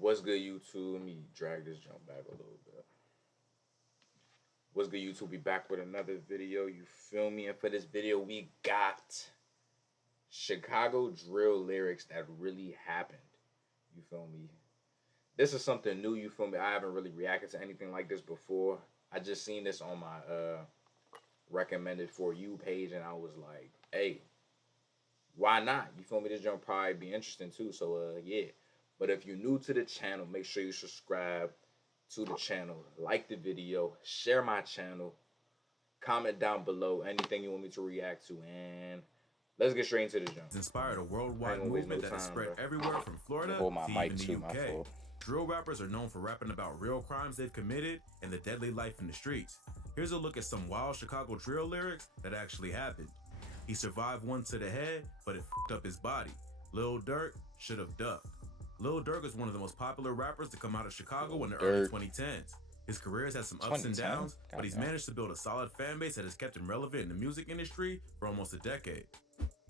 What's good, YouTube? Let me drag this jump back a little bit. What's good, YouTube? Be back with another video. You feel me? And for this video, we got Chicago drill lyrics that really happened. You feel me? This is something new. You feel me? I haven't really reacted to anything like this before. I just seen this on my recommended for you page, and I was like, hey, why not? You feel me? This jump probably be interesting too. So yeah. But if you're new to the channel, make sure you subscribe to the channel, like the video, share my channel, comment down below anything you want me to react to, and let's get straight into the jump. It's inspired a worldwide movement that has spread everywhere from Florida to even the UK. Drill rappers are known for rapping about real crimes they've committed and the deadly life in the streets. Here's a look at some wild Chicago drill lyrics that actually happened. He survived one to the head, but it fucked up his body. Lil Durk should have ducked. Lil Durk is one of the most popular rappers to come out of Chicago in the early 2010s. His career has had some ups and downs, but he's managed to build a solid fan base that has kept him relevant in the music industry for almost a decade.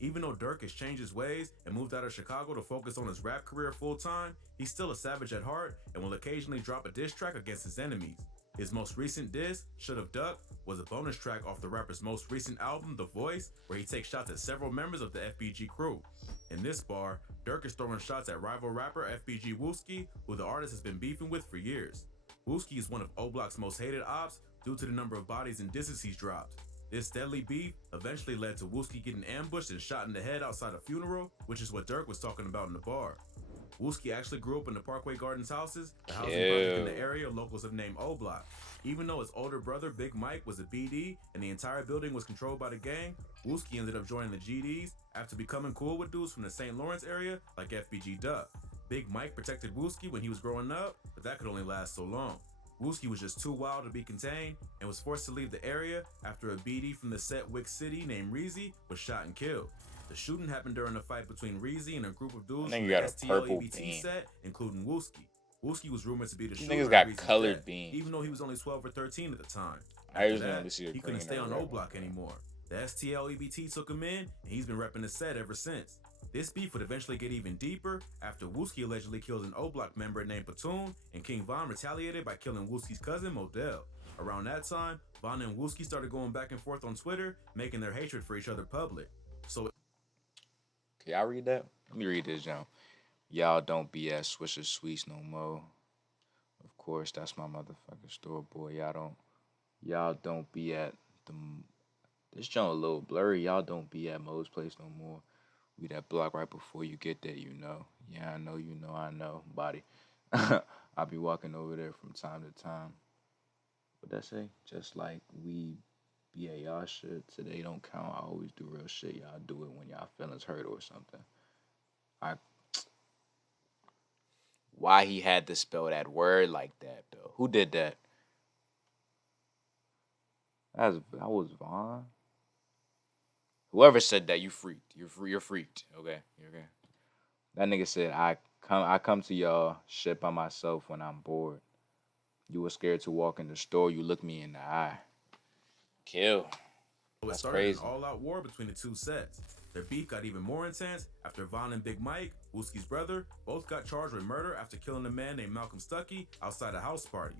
Even though Durk has changed his ways and moved out of Chicago to focus on his rap career full-time, he's still a savage at heart and will occasionally drop a diss track against his enemies. His most recent diss, Should Have Ducked, was a bonus track off the rapper's most recent album, The Voice, where he takes shots at several members of the FBG crew. In this bar, Durk is throwing shots at rival rapper FBG Wooski, who the artist has been beefing with for years. Wooski is one of O-Block's most hated ops due to the number of bodies and disses he's dropped. This deadly beef eventually led to Wooski getting ambushed and shot in the head outside a funeral, which is what Durk was talking about in the bar. Wooski actually grew up in the Parkway Gardens houses, the housing project in the area locals have named O-Block. Even though his older brother, Big Mike, was a BD and the entire building was controlled by the gang, Wooski ended up joining the GDs after becoming cool with dudes from the St. Lawrence area like FBG Duck. Big Mike protected Wooski when he was growing up, but that could only last so long. Wooski was just too wild to be contained and was forced to leave the area after a BD from the set Wick City named Reezy was shot and killed. The shooting happened during a fight between Reezy and a group of dudes from the STL set, including Wooski. Wooski was rumored to be the shooter. Niggas got colored beans, even though he was only 12 or 13 at the time. After that, he couldn't stay on O-Block anymore. The STL EBT took him in, and he's been repping the set ever since. This beef would eventually get even deeper after Wooski allegedly killed an O-Block member named Platoon, and King Von retaliated by killing Wooski's cousin, Modell. Around that time, Von and Wooski started going back and forth on Twitter, making their hatred for each other public. So, can y'all read that? Let me read this, John. Y'all don't be at Swisher Sweets no more. Of course, that's my motherfucking store, boy. Y'all don't be at the. This joint a little blurry. Y'all don't be at Mo's place no more. We that block right before you get there, you know. Yeah, I know, you know, I know. Body. I'll be walking over there from time to time. What that say? Just like we be at y'all shit. Today don't count. I always do real shit. Y'all do it when y'all feelings hurt or something. Why he had to spell that word like that, though? Who did that? That was Vaughn. Whoever said that, you freaked. You're freaked. Okay, you're okay. That nigga said, I come to y'all shit by myself when I'm bored. You were scared to walk in the store. You look me in the eye. Kill. It started an all-out war between the two sets. Their beef got even more intense after Von and Big Mike, Wooski's brother, both got charged with murder after killing a man named Malcolm Stuckey outside a house party.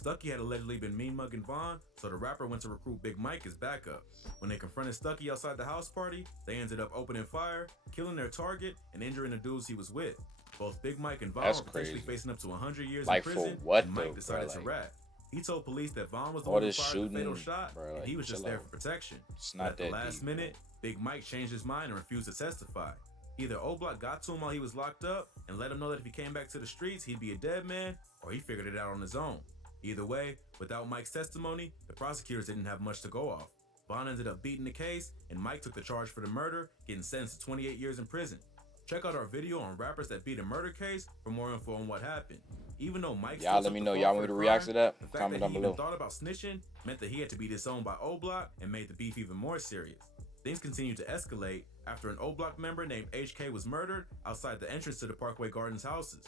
Stuckey had allegedly been mean-mugging Von, so the rapper went to recruit Big Mike as backup. When they confronted Stuckey outside the house party, they ended up opening fire, killing their target, and injuring the dudes he was with. Both Big Mike and Von were potentially facing up to 100 years in prison, and Mike decided to rap. He told police that Von was the one who fired the fatal shot, and he was just there for protection. But at the last minute, Big Mike changed his mind and refused to testify. Either O-Block got to him while he was locked up and let him know that if he came back to the streets, he'd be a dead man, or he figured it out on his own. Either way, without Mike's testimony, the prosecutors didn't have much to go off. Von ended up beating the case, and Mike took the charge for the murder, getting sentenced to 28 years in prison. Check out our video on rappers that beat a murder case for more info on what happened. Even though Mike y'all let me know y'all want me to react to that. The fact that he even thought about snitching meant that he had to be disowned by O-Block and made the beef even more serious. Things continued to escalate after an O-Block member named HK was murdered outside the entrance to the Parkway Gardens houses.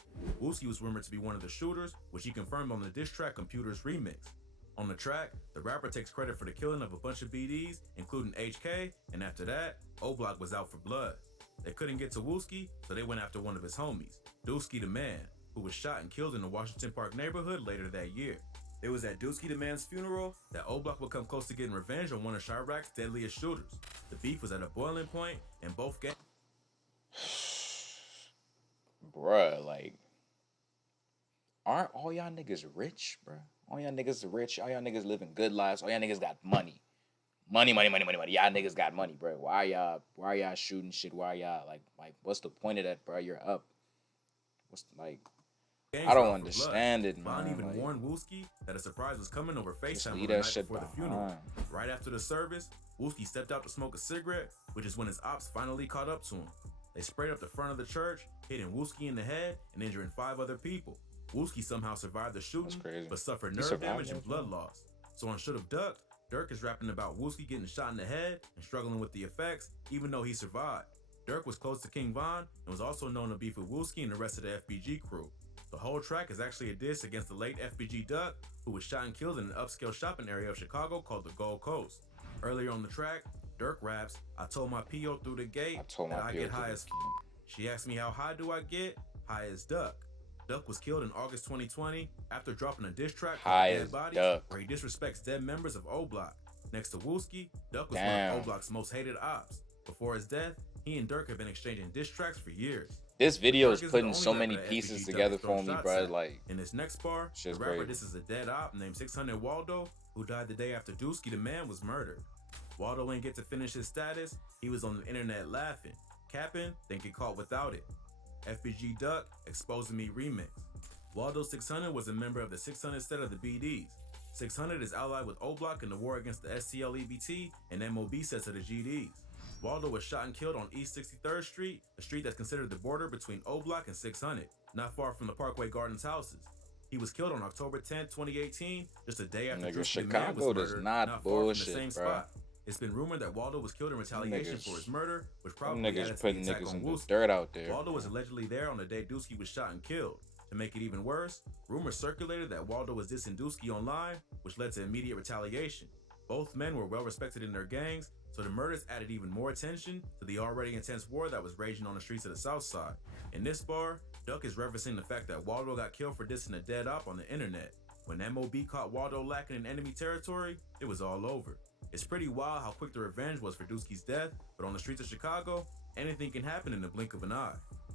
Wooski was rumored to be one of the shooters, which he confirmed on the diss track Computers Remix. On the track, the rapper takes credit for the killing of a bunch of BDs, including HK, and after that, O-Block was out for blood. They couldn't get to Wooski, so they went after one of his homies, Dooski the Man. who was shot and killed in the Washington Park neighborhood later that year. It was at Dusky the Man's funeral that O Block would come close to getting revenge on one of Chirac's deadliest shooters. The beef was at a boiling point, and both gangs. Bruh, like, aren't all y'all niggas rich, bruh? All y'all niggas rich. All y'all niggas living good lives. All y'all niggas got money. Money. Y'all niggas got money, bruh. Why y'all shooting shit? Why y'all like what's the point of that, bruh? You're up. What's like? I don't understand it, man. Vaughn even like, warned Wooski that a surprise was coming over FaceTime on the night before the funeral. Behind. Right after the service, Wooski stepped out to smoke a cigarette, which is when his ops finally caught up to him. They sprayed up the front of the church, hitting Wooski in the head and injuring 5 other people. Wooski somehow survived the shooting, but suffered nerve damage and blood loss. So on Should Have Ducked, Durk is rapping about Wooski getting shot in the head and struggling with the effects, even though he survived. Durk was close to King Von and was also known to beef with Wooski and the rest of the FBG crew. The whole track is actually a diss against the late FBG Duck, who was shot and killed in an upscale shopping area of Chicago called the Gold Coast. Earlier on the track, Durk raps, "I told my P.O. through the gate that I get high as She asked me how high do I get? High as Duck." Duck was killed in August 2020 after dropping a diss track called Dead Bodies, where he disrespects dead members of O Block. Next to Wooski, Duck was one of O Block's most hated ops. Before his death, he and Durk have been exchanging diss tracks for years. This video is putting so many pieces together for me, bro. Like, in this next bar, the rapper disses a dead op named 600 Waldo, who died the day after Dusky the Man was murdered. Waldo ain't get to finish his status. He was on the internet laughing, capping, then get caught without it. FBG Duck, Exposing Me remix. Waldo 600 was a member of the 600 set of the BDs. 600 is allied with O Block in the war against the STLEBT and MOB sets of the GDs. Waldo was shot and killed on East 63rd Street, a street that's considered the border between O Block and 600, not far from the Parkway Gardens houses. He was killed on October 10, 2018, just a day after Dusky the Man was murdered, not far from the same spot. It's been rumored that Waldo was killed in retaliation for his murder, which probably added to the attack on Wooski. Dirt out there. Waldo was allegedly there on the day Dusky was shot and killed. To make it even worse, rumors circulated that Waldo was dissing Dusky online, which led to immediate retaliation. Both men were well respected in their gangs, so the murders added even more attention to the already intense war that was raging on the streets of the South Side. In this bar, Duck is referencing the fact that Waldo got killed for dissing a dead op on the internet. When MOB caught Waldo lacking in enemy territory, it was all over. It's pretty wild how quick the revenge was for Dusky's death, but on the streets of Chicago, anything can happen in the blink of an eye.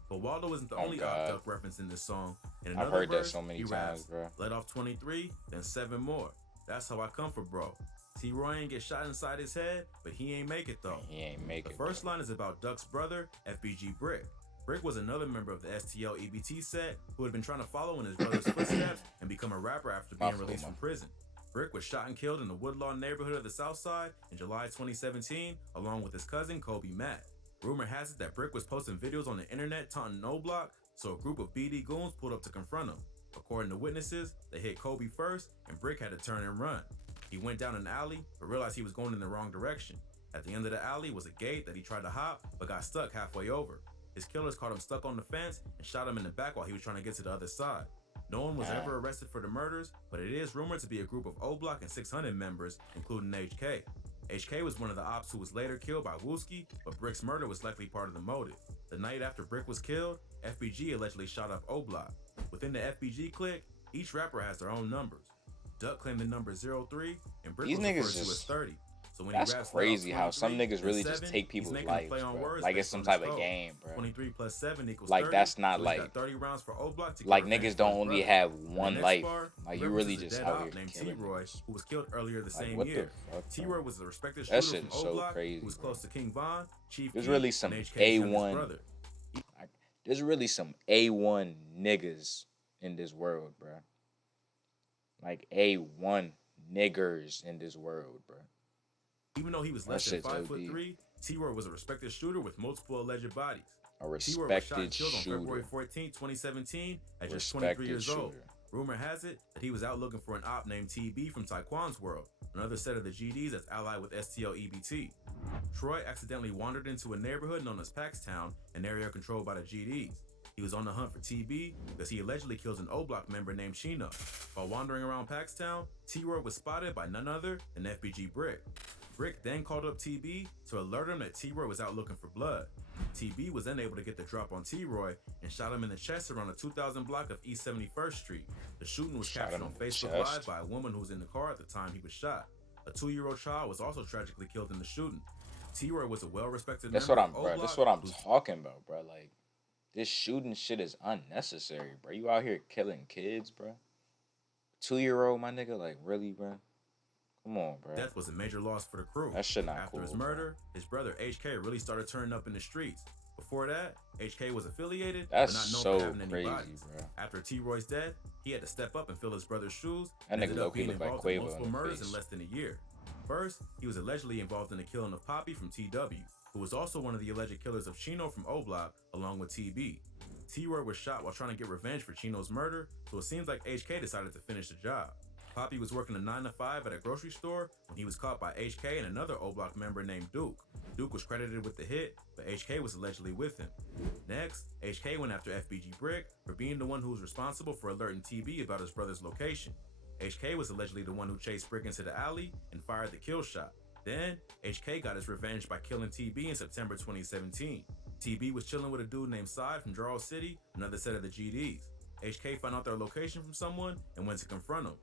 But Waldo isn't the only op Duck reference in this song. In another I've heard verse, that so many he times, raps, bro. "Let off 23, then 7 more. That's how I come for bro. T-Roy ain't get shot inside his head, but he ain't make it though." He ain't make it. The first line is about Duck's brother, FBG Brick. Brick was another member of the STL EBT set who had been trying to follow in his brother's footsteps and become a rapper after being released from prison. Brick was shot and killed in the Woodlawn neighborhood of the South Side in July 2017, along with his cousin Kobe Matt. Rumor has it that Brick was posting videos on the internet taunting O Block, so a group of BD goons pulled up to confront him. According to witnesses, they hit Kobe first, and Brick had to turn and run. He went down an alley, but realized he was going in the wrong direction. At the end of the alley was a gate that he tried to hop, but got stuck halfway over. His killers caught him stuck on the fence and shot him in the back while he was trying to get to the other side. No one was ever arrested for the murders, but it is rumored to be a group of O Block and 600 members, including HK. HK was one of the ops who was later killed by Wooski, but Brick's murder was likely part of the motive. The night after Brick was killed, FBG allegedly shot up O Block. Within the FBG clique, each rapper has their own numbers. Duck claimed the number 03, and Brick was referred to as 30. So when that's crazy how some niggas really just take people's lives, bro. Like it's some type of game, bro. 23 plus 7 equals like 30, that's not so like 30 rounds for O Block to like niggas don't only have one life. Bar, like you really just out here named killing T-Roy, who was killed earlier the same what year. The fuck, T-Roy was a respected that shooter from shit's O Block, so crazy, who was bro. close to King Von, Chief There's Keef, really some and HK's A1 brother. There's really some A1 niggas in this world, bro. Like A1 niggers in this world, bro. Even though he was less than 5'3", T-Roy was a respected shooter with multiple alleged bodies. A respected T-Roy was shot and killed shooter. on February 14, 2017 at just 23 years old. Rumor has it that he was out looking for an op named TB from Taekwon's World, another set of the GDs that's allied with STL EBT. Troy accidentally wandered into a neighborhood known as Paxtown, an area controlled by the GDs. He was on the hunt for TB because he allegedly kills an O Block member named Sheena. While wandering around Paxtown, T-Roy was spotted by none other than FBG Brick. Brick then called up TB to alert him that T-Roy was out looking for blood. TB was then able to get the drop on T-Roy and shot him in the chest around the 2000 block of East 71st Street. The shooting was captured on Facebook Live by a woman who was in the car at the time he was shot. A 2-year-old child was also tragically killed in the shooting. T-Roy was a well-respected member of O-Block. That's what I'm talking about, bro. Like, this shooting shit is unnecessary, bro. You out here killing kids, bro. 2-year-old, my nigga, like, really, bro? Come on, bro. Death was a major loss for the crew. That shit not After cool, his murder, his brother HK really started turning up in the streets. Before that, HK was affiliated, but not known for having any bodies. Bro. After T-Roy's death, he had to step up and fill his brother's shoes. That nigga low-key looked like Quavo in multiple murders in less than a year. First, he was allegedly involved in the killing of Poppy from TW, who was also one of the alleged killers of Chino from O-Block, along with TB. T-Roy was shot while trying to get revenge for Chino's murder, so it seems like HK decided to finish the job. Poppy was working a 9-to-5 at a grocery store when he was caught by HK and another O-Block member named Duke. Duke was credited with the hit, but HK was allegedly with him. Next, HK went after FBG Brick for being the one who was responsible for alerting TB about his brother's location. HK was allegedly the one who chased Brick into the alley and fired the kill shot. Then, HK got his revenge by killing TB in September 2017. TB was chilling with a dude named Side from Jarrell City, another set of the GDs. HK found out their location from someone and went to confront him.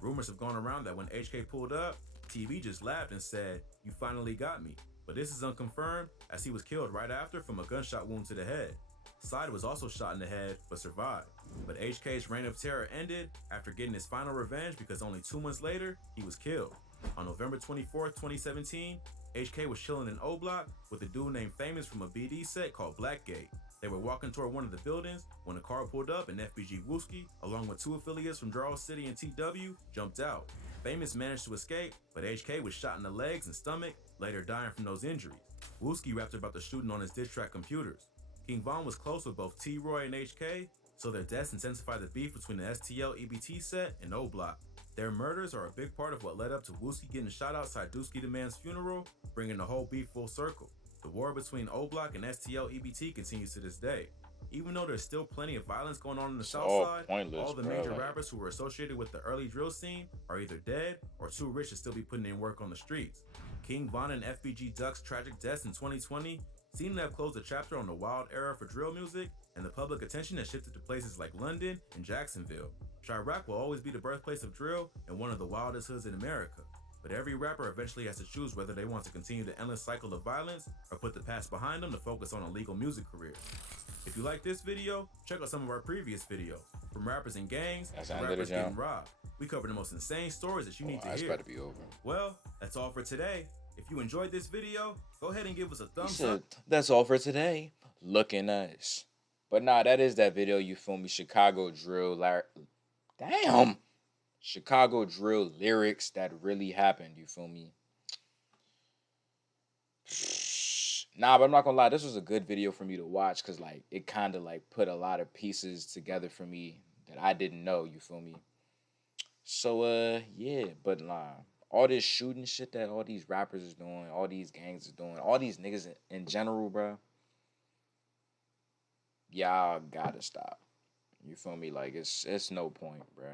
Rumors have gone around that when HK pulled up, TB just laughed and said, "You finally got me." But this is unconfirmed, as he was killed right after from a gunshot wound to the head. Side was also shot in the head, but survived. But HK's reign of terror ended after getting his final revenge because only 2 months later, he was killed. On November 24th, 2017, HK was chilling in O-Block with a dude named Famous from a BD set called Blackgate. They were walking toward one of the buildings when a car pulled up and FBG Wooski, along with 2 affiliates from Jarrell City and TW, jumped out. Famous managed to escape, but HK was shot in the legs and stomach, later dying from those injuries. Wooski rapped about the shooting on his diss track Computers. King Von was close with both T-Roy and HK, so their deaths intensified the beef between the STL EBT set and O-Block. Their murders are a big part of what led up to Wooski getting shot outside Dusky the Man's funeral, bringing the whole beef full circle. The war between O-Block and STL EBT continues to this day. Even though there's still plenty of violence going on in the South Side, all the major rappers who were associated with the early drill scene are either dead or too rich to still be putting in work on the streets. King Von and FBG Duck's tragic deaths in 2020 seem to have closed a chapter on the wild era for drill music, and the public attention has shifted to places like London and Jacksonville. Chirac will always be the birthplace of drill and one of the wildest hoods in America. But every rapper eventually has to choose whether they want to continue the endless cycle of violence or put the past behind them to focus on a legal music career. If you like this video, check out some of our previous videos. From rappers and gangs to rappers getting robbed. We cover the most insane stories that you need to hear. About to be over. Well, that's all for today. If you enjoyed this video, go ahead and give us a thumbs up. That's all for today. Looking nice. But nah, that is that video, you feel me? Chicago drill. Damn! Chicago drill lyrics that really happened, you feel me? Nah, but I'm not gonna lie, this was a good video for me to watch because like it kind of like put a lot of pieces together for me that I didn't know, you feel me? So yeah, but nah, all this shooting shit that all these rappers is doing, all these gangs is doing, all these niggas in general, bro, y'all gotta stop. You feel me? Like it's no point, bro.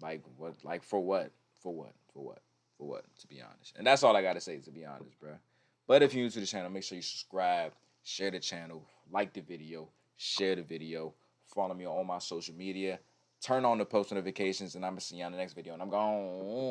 Like what? Like for what? For what? For what? For what? To be honest, and that's all I gotta say. To be honest, bro. But if you're new to the channel, make sure you subscribe, share the channel, like the video, share the video, follow me on all my social media, turn on the post notifications, and I'm gonna see you on the next video. And I'm gone.